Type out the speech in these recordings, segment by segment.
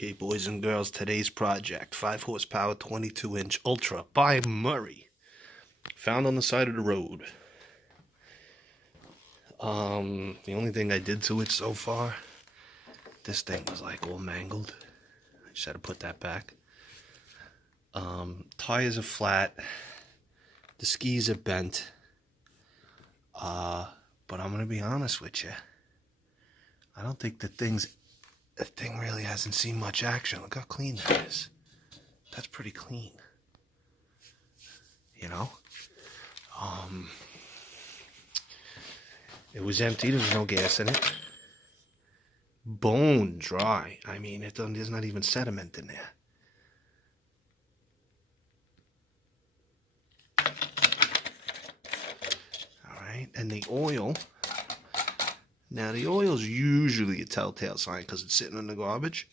Okay, boys and girls, today's project, 5 horsepower, 22-inch Ultra by Murray. Found on the side of the road. The only thing I did to it so far, this thing was like all mangled. I just had to put that back. Tires are flat. The skis are bent. But I'm gonna be honest with you. I don't think the thing really hasn't seen much action. Look how clean that is. That's pretty clean. You know? It was empty. There was no gas in it. Bone dry. I mean, there's not even sediment in there. Alright, and the oil. Now, the oil's usually a telltale sign because it's sitting in the garbage.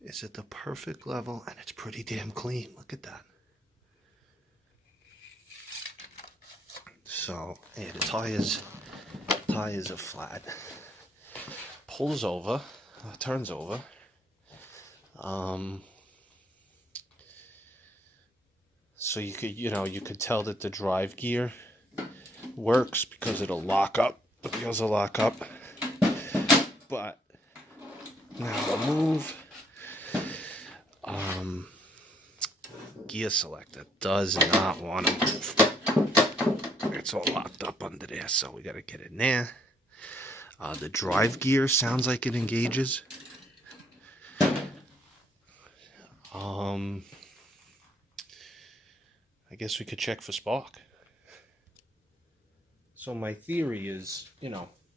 It's at the perfect level, and it's pretty damn clean. Look at that. So, yeah, the tires are flat. Pulls over, turns over. So you could tell that the drive gear works because it'll lock up. The wheels will lock up. But now we'll move. Gear selector does not want to move. It's all locked up under there, so we got to get in there. The drive gear sounds like it engages. I guess we could check for spark. So my theory is,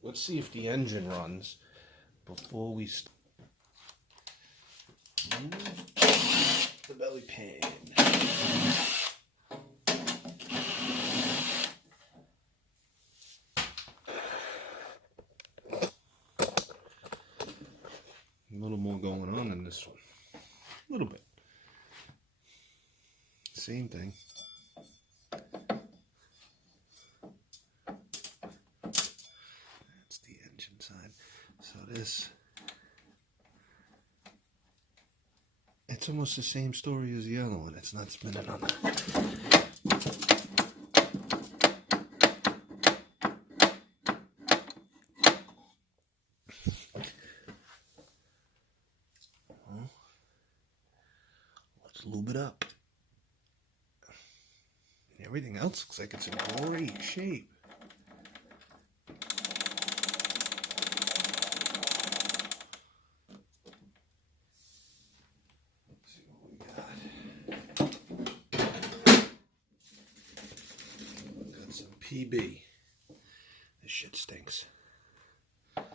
let's see if the engine runs before we move the belly pan. A little more going on in this one. A little bit. Same thing. That's the engine side. So this, it's almost the same story as the other one. It's not spinning on it. Let's lube it up. And everything else looks like it's in great shape. Let's see what we got. Got some PB. This shit stinks. But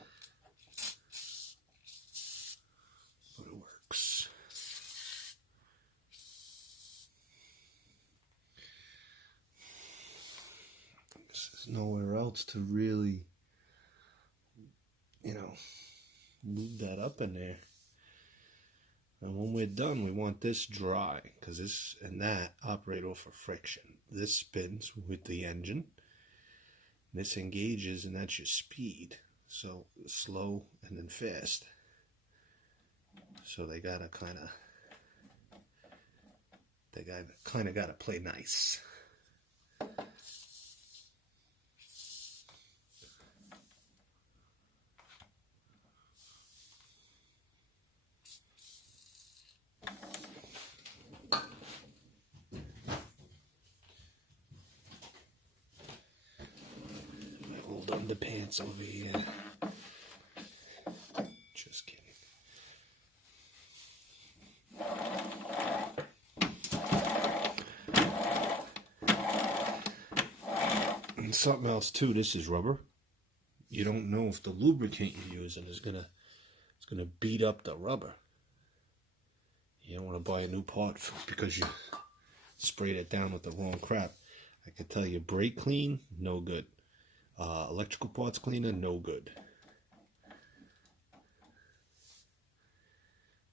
it works. There's nowhere else to really, lube that up in there. And when we're done, we want this dry, because this and that operate off of friction. This spins with the engine. This engages, and that's your speed. So slow and then fast. So they kind of gotta play nice. Underpants over here. Just kidding. And something else too, this is rubber. You don't know if the lubricant you're using is gonna beat up the rubber. You don't want to buy a new part because you sprayed it down with the wrong crap. I can tell you, brake clean, no good. Electrical parts cleaner, no good.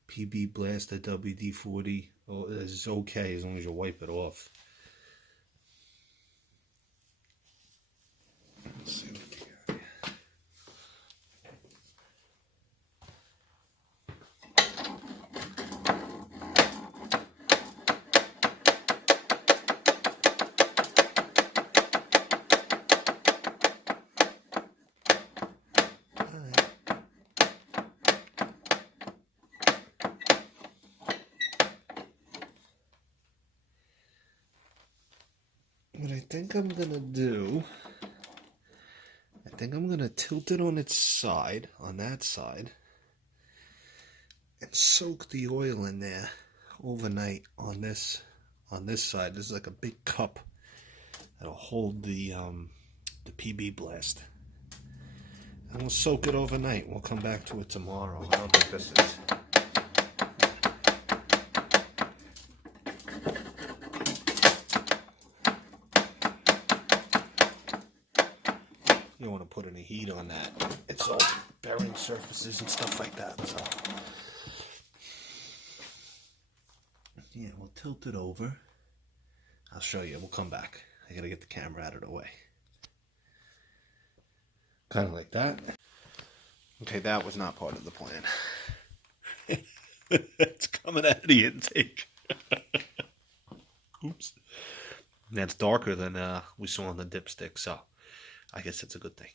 PB Blaster WD-40, is okay as long as you wipe it off. Let's see what we got here. think I'm gonna tilt it on its side, on that side, and soak the oil in there overnight on this side. This is like a big cup that'll hold the PB blast. And we'll soak it overnight. We'll come back to it tomorrow. I don't think this is. You don't want to put any heat on that. It's all bearing surfaces and stuff like that. So yeah, we'll tilt it over. I'll show you. We'll come back. I gotta get the camera out of the way. Kind of like that. Okay, that was not part of the plan. It's coming out of the intake. Oops. That's darker than we saw on the dipstick, so I guess it's a good thing.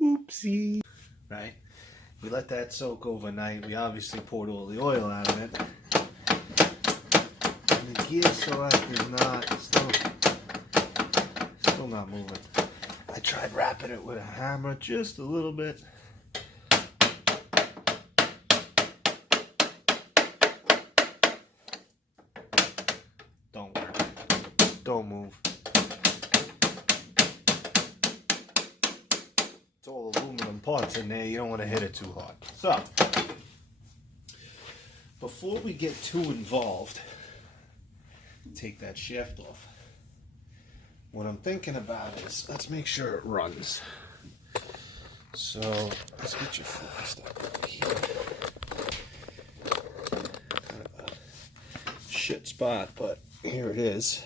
Oopsie. Right? We let that soak overnight. We obviously poured all the oil out of it. And the gear select is not, still not moving. I tried wrapping it with a hammer just a little bit. Don't work. Don't move. It's all aluminum parts in there. You don't want to hit it too hard. So, before we get too involved, take that shaft off. What I'm thinking about is, let's make sure it runs. So, let's get your foot stuck here. Kind of a shit spot, but here it is.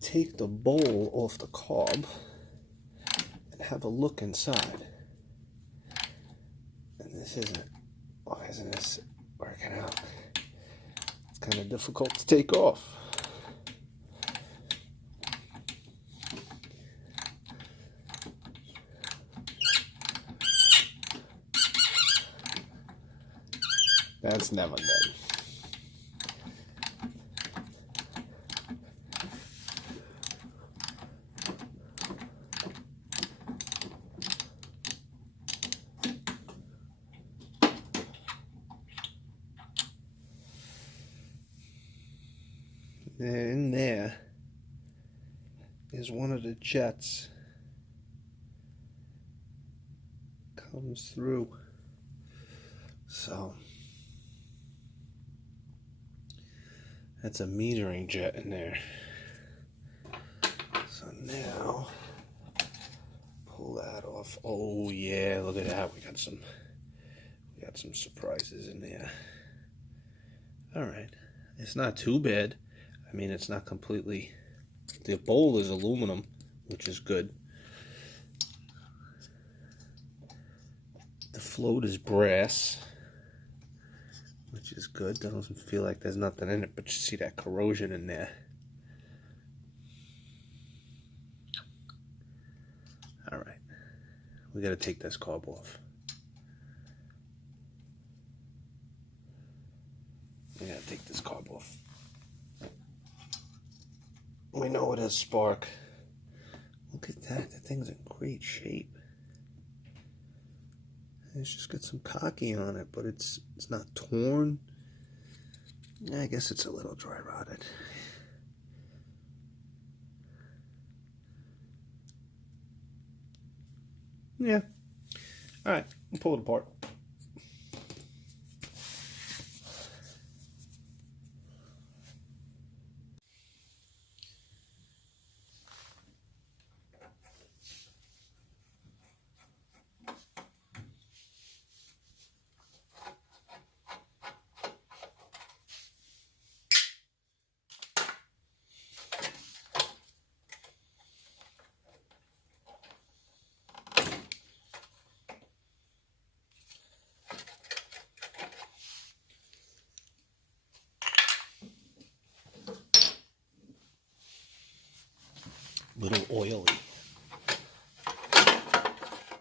Take the bowl off the cob and have a look inside. And this isn't, why isn't this working out? Kind of difficult to take off. That's never good. In there is one of the jets. Comes through. So that's a metering jet in there. So now pull that off. Oh yeah, look at that. We got some surprises in there. All right. It's not too bad. I mean, it's not completely... The bowl is aluminum, which is good. The float is brass, which is good. Doesn't feel like there's nothing in it, but you see that corrosion in there. All right. We got to take this carb off. We got to take this carb off. We know it has spark. Look at that. The thing's in great shape. It's just got some cocky on it, but it's not torn. I guess it's a little dry rotted. Yeah. All right. We'll pull it apart. Little oily.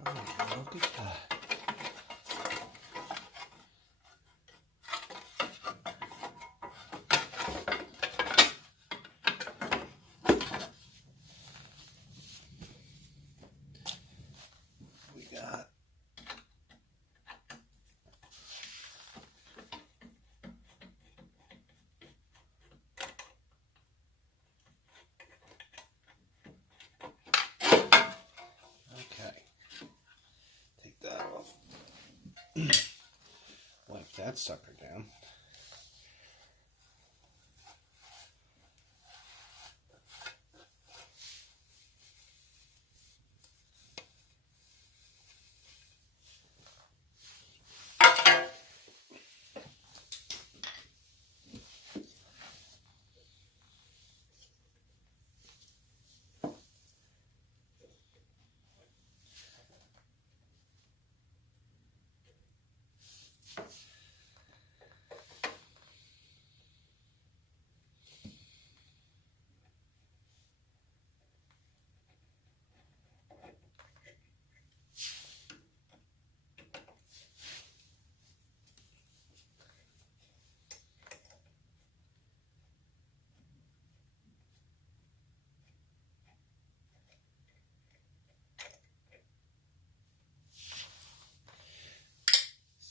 Oh, look at that. that sucker down.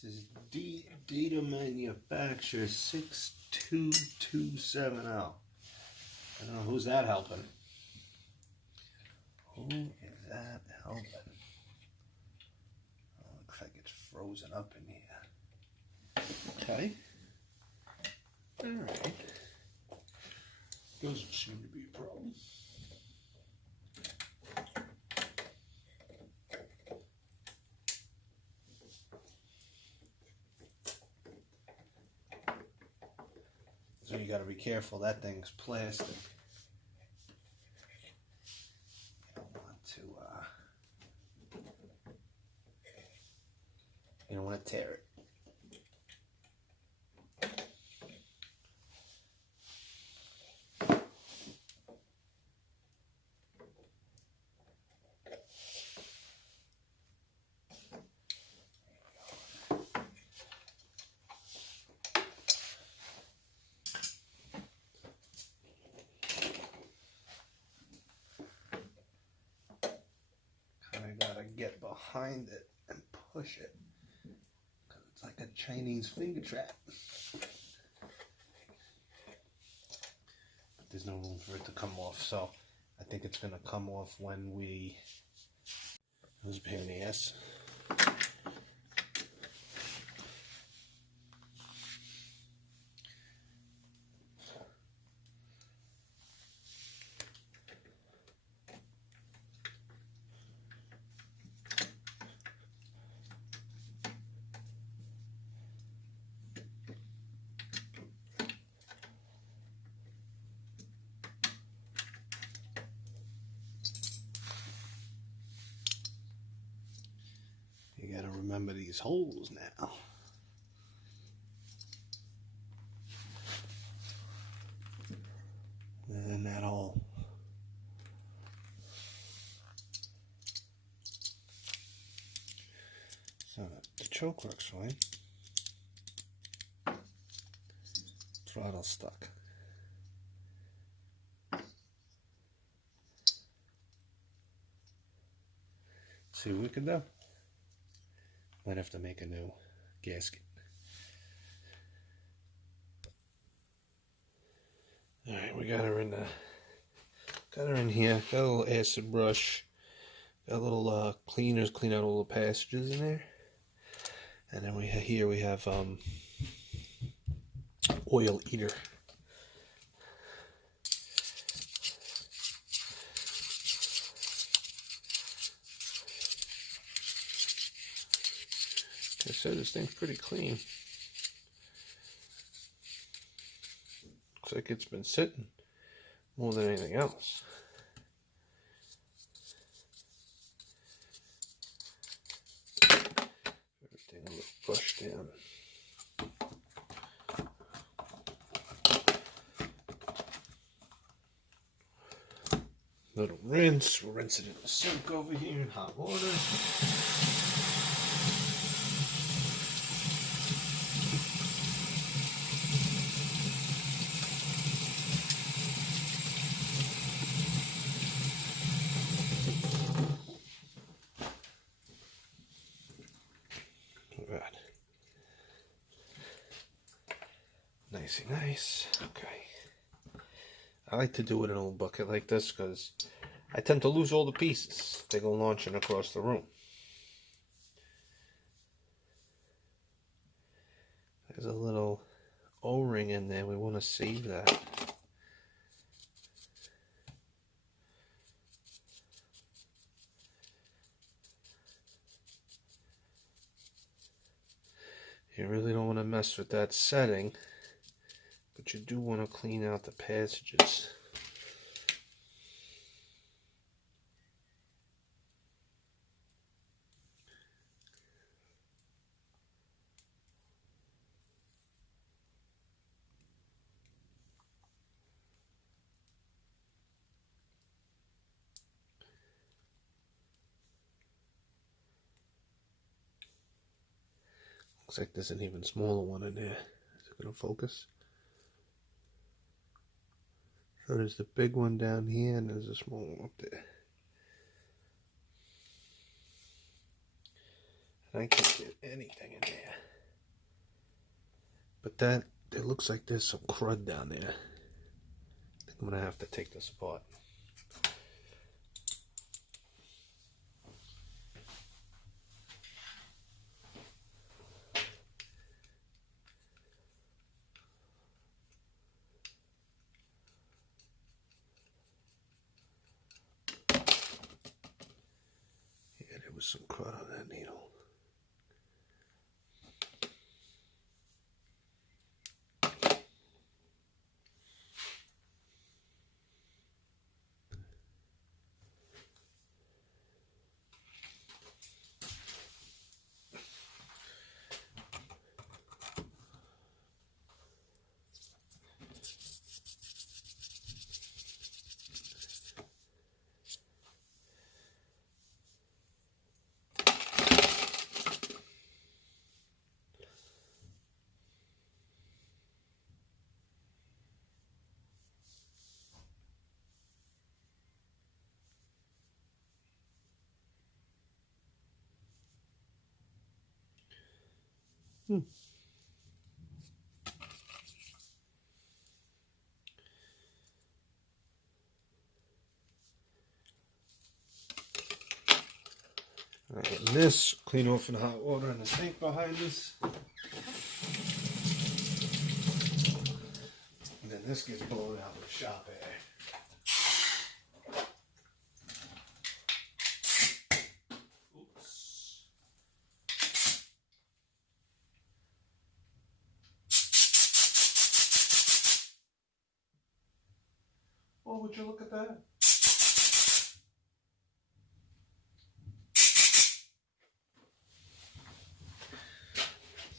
This is Data Manufacturer 62270. I don't know who's that helping. Who is that helping? Oh, looks like it's frozen up in here. Okay. Alright. Doesn't seem to be a problem. So you gotta be careful, that thing's plastic. You don't want to tear it. Kind of gotta get behind it and push it. It's like a Chinese finger trap. But there's no room for it to come off, so I think it's going to come off when we... It was a pain in the ass. You gotta remember these holes now. And then that hole. So the choke works fine. Throttle stuck. See what we can do. Might have to make a new gasket. Alright, we got her in here. Got a little acid brush. Got a little cleaners, clean out all the passages in there. And then we have oil eater. Like I said, this thing's pretty clean. Looks like it's been sitting more than anything else. Everything a little brushed down. Little rinse. We'll rinse it in the sink over here in hot water. Right. Nicey nice. Okay. I like to do it in a little bucket like this because I tend to lose all the pieces. They go launching across the room. There's a little O-ring in there. We want to save that. You really don't want to mess with that setting, but you do want to clean out the passages. Looks like there's an even smaller one in there. Is it going to focus? So there's the big one down here and there's a small one up there. And I can't get anything in there. But it looks like there's some crud down there. I think I'm going to have to take this apart. Yeah, there was some crud on that needle. Alright, and this, clean off in hot water in the sink behind us. And then this gets blown out with shop air. Oops. Oh, would you look at that?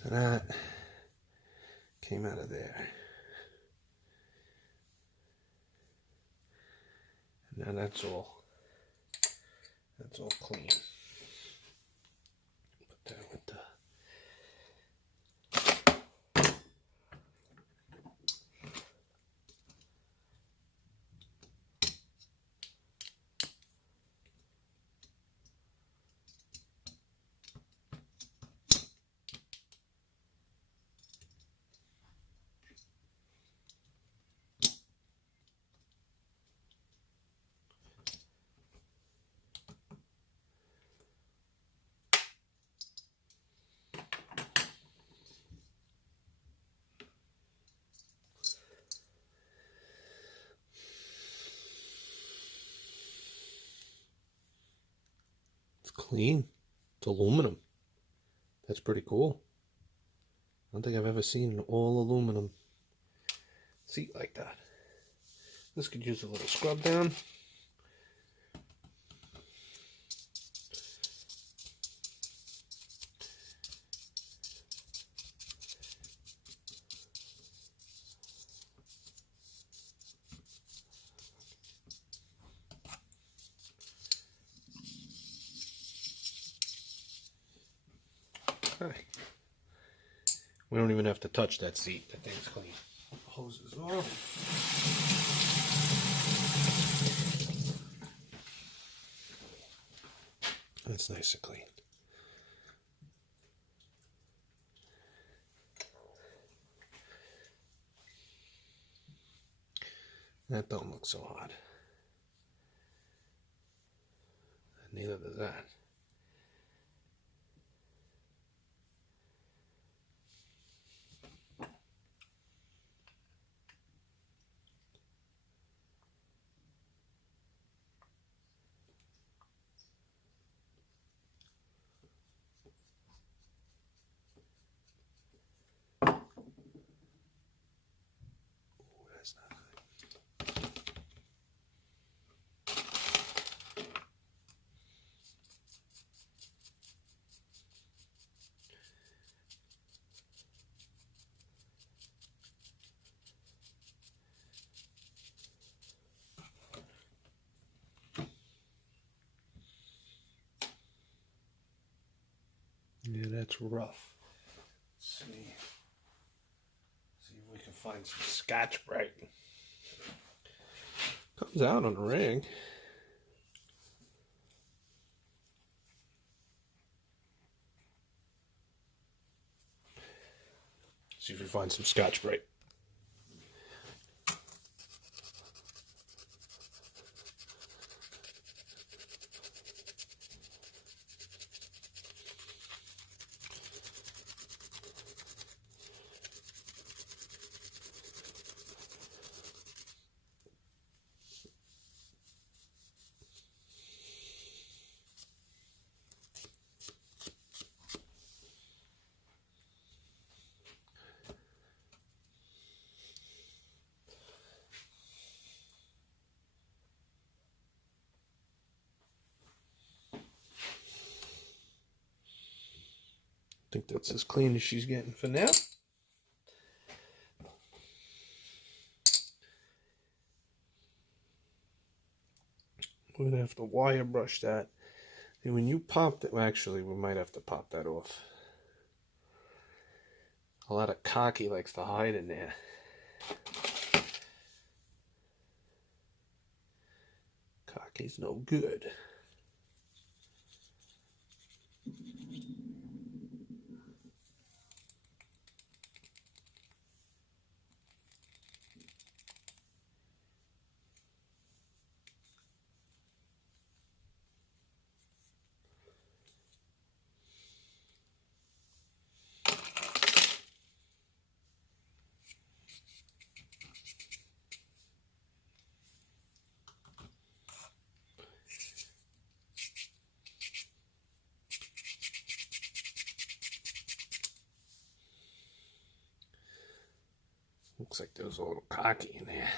So that came out of there. And now that's all clean. Put that with the clean. It's aluminum. That's pretty cool. I don't think I've ever seen an all aluminum seat like that. This could use a little scrub down. We don't even have to touch that seat. That thing's clean. Hoses off. That's nice and clean. That don't look so hot. Neither does that. it's rough. Let's see if we can find some Scotch-Brite. Comes out on the ring. See if we find some Scotch-Brite. I think that's as clean as she's getting for now. We're going to have to wire brush that. And when you pop that, well, actually, we might have to pop that off. A lot of cocky likes to hide in there. Cocky's no good. Looks like there's a little cocky in there.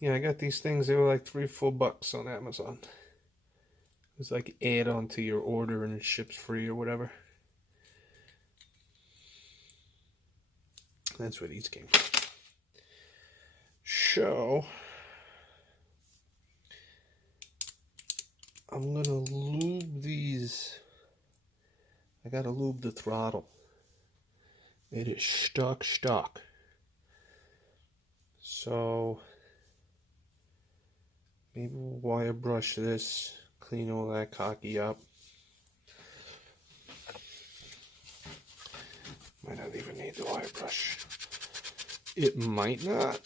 Yeah, I got these things. They were like $3 or $4 on Amazon. It's like add on to your order and it ships free or whatever. That's where these came from. So I'm gonna lube these. I gotta lube the throttle. It is stuck. So maybe we'll wire brush this, clean all that cocky up. Might not even need the wire brush. It might not.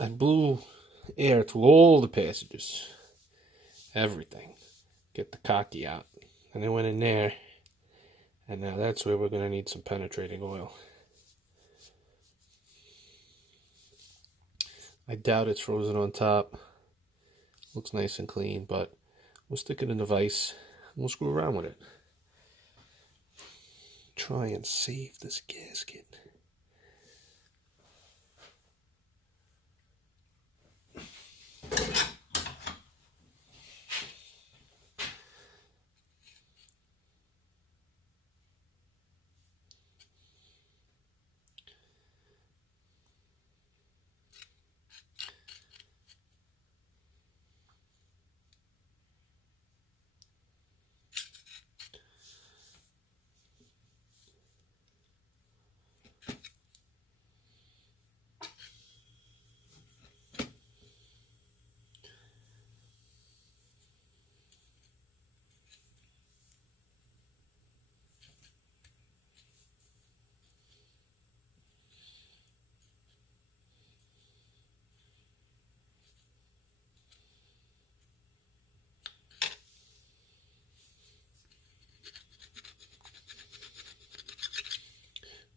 I blew air through all the passages. Everything. Get the cocky out. And it went in there. And now that's where we're going to need some penetrating oil. I doubt it's frozen on top. Looks nice and clean, but we'll stick it in the vise and we'll screw around with it. try and save this gasket.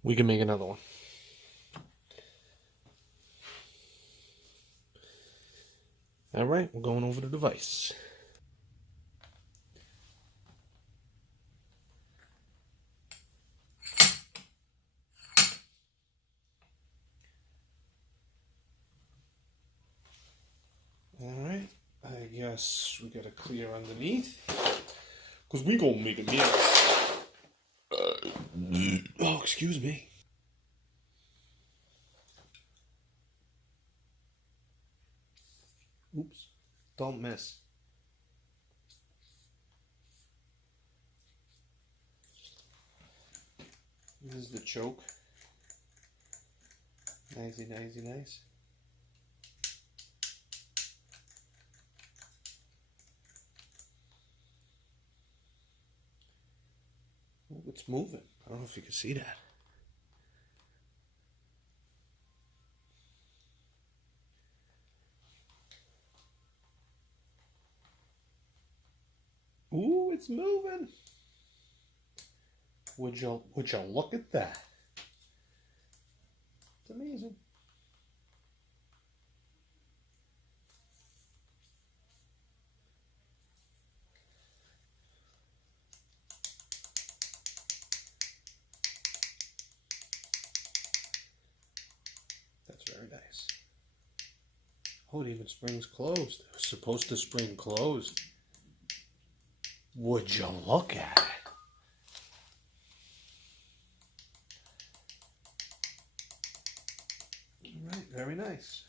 We can make another one. All right, we're going over the device. All right, I guess we gotta clear underneath, because we gonna make a meal. Oh, excuse me. Oops, don't miss. This is the choke. Nicey, nicey, nice. Ooh, it's moving. I don't know if you can see that. Ooh, it's moving. Would you look at that? It's amazing. That's very nice. Oh, it even springs closed. It was supposed to spring closed. Would you look at it? All right, very nice.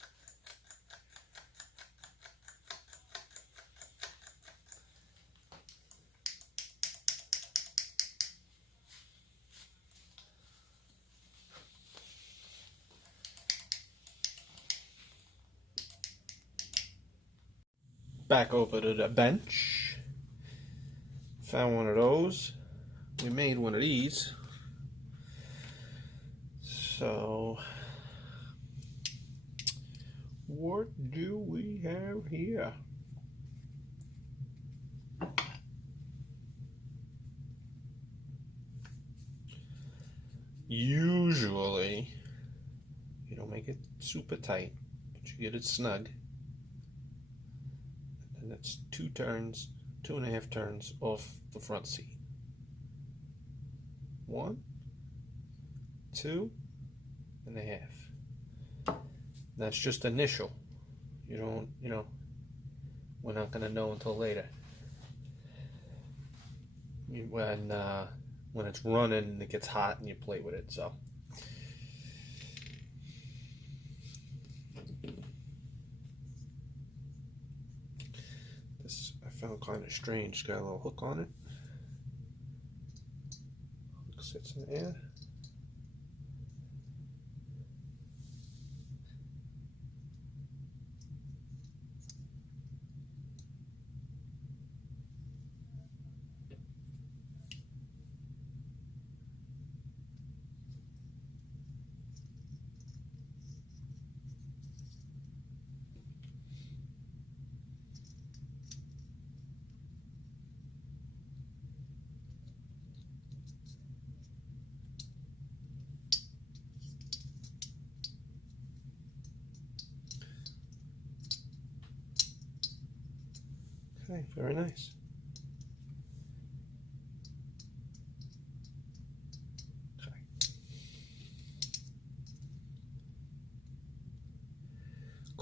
Back over to the bench. Found one of those. We made one of these. So, what do we have here? Usually, you don't make it super tight, but you get it snug. And that's 2.5 turns off the front seat. 1, 2.5. That's just initial. You don't, we're not gonna know until later. When it's running and it gets hot and you play with it, so. This I found kind of strange. It's got a little hook on it. Hook sits in the air. Okay, very nice.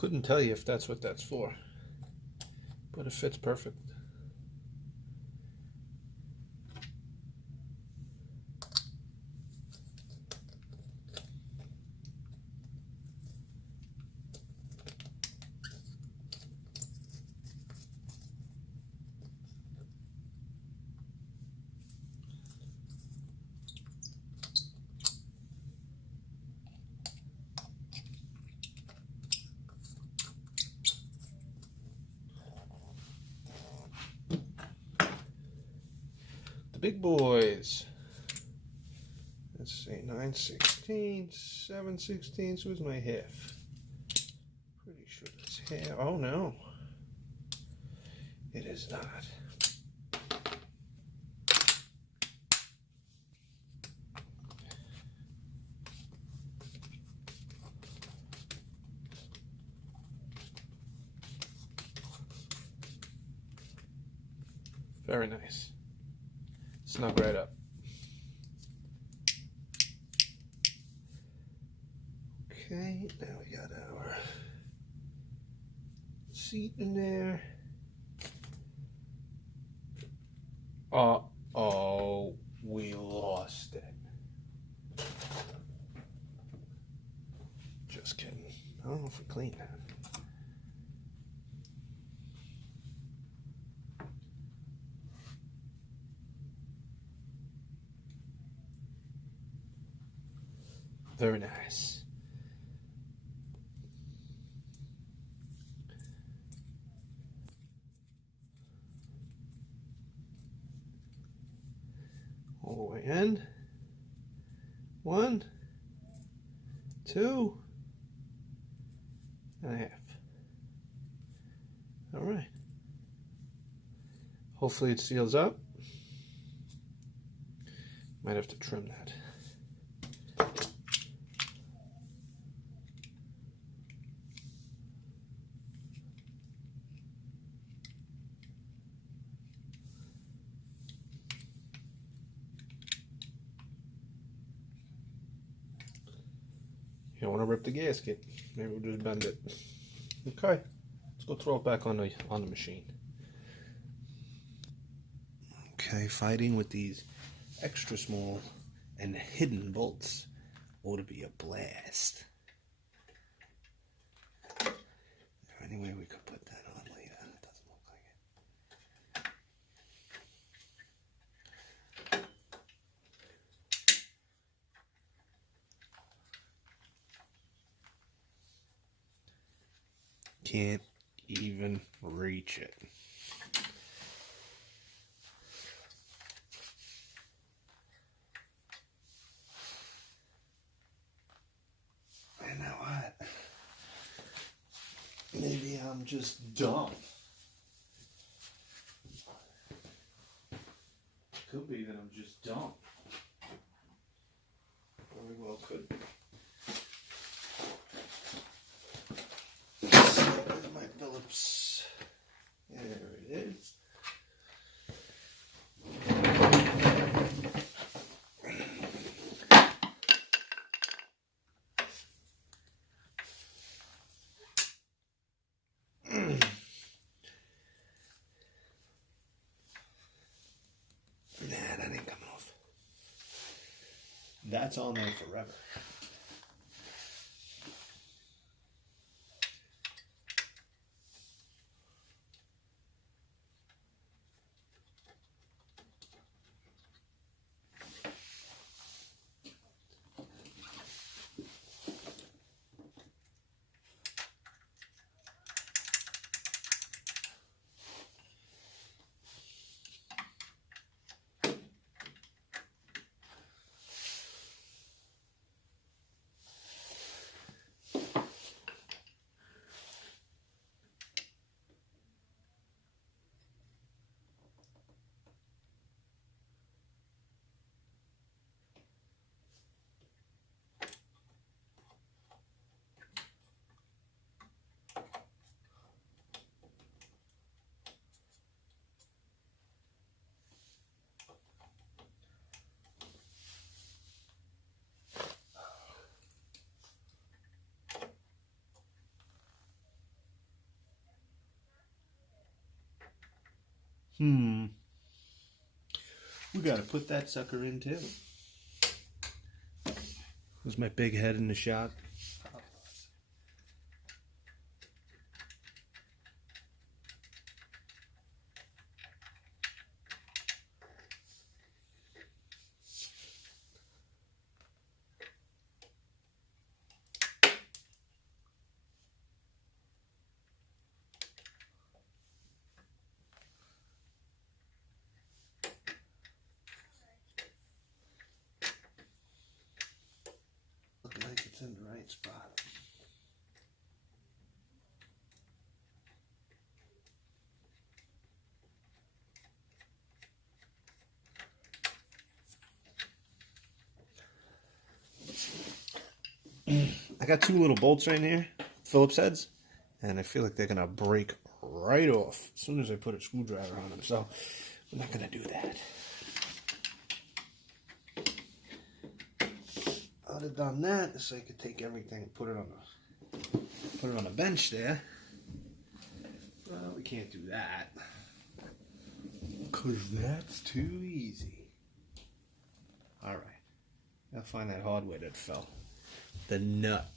Couldn't tell you if that's what that's for, but it fits perfect. Big boys. Let's see, 9/16, 7/16. Where's my half? Pretty sure it's half. Oh no, it is not. Very nice. Snug right up. Okay, now we got our seat in there. Uh-oh, we lost it. Just kidding. I don't know if we cleaned that. Very nice. All the way in. 1, 2 and a half. All right. Hopefully it seals up. Might have to trim that. You don't want to rip the gasket. Maybe we'll just bend it. Okay, let's go throw it back on the machine. Okay, fighting with these extra small and hidden bolts ought to be a blast. Is there any way we could put that on later? It doesn't look like it. Can't even reach it. And now what? Maybe I'm just dumb. Could be that I'm just dumb. Very well could be. Where's my Phillips? There it is. Nah, that ain't coming off. That's on there forever. We gotta put that sucker in too. Was my big head in the shot? Look like it's in the right spot. I got two little bolts right here, Phillips heads, and I feel like they're gonna break right off as soon as I put a screwdriver on them, so I'm not gonna do that. I would have done that so I could take everything and put it on a bench there. Well, we can't do that because that's too easy. All right, gotta find that hardware that fell. The nut.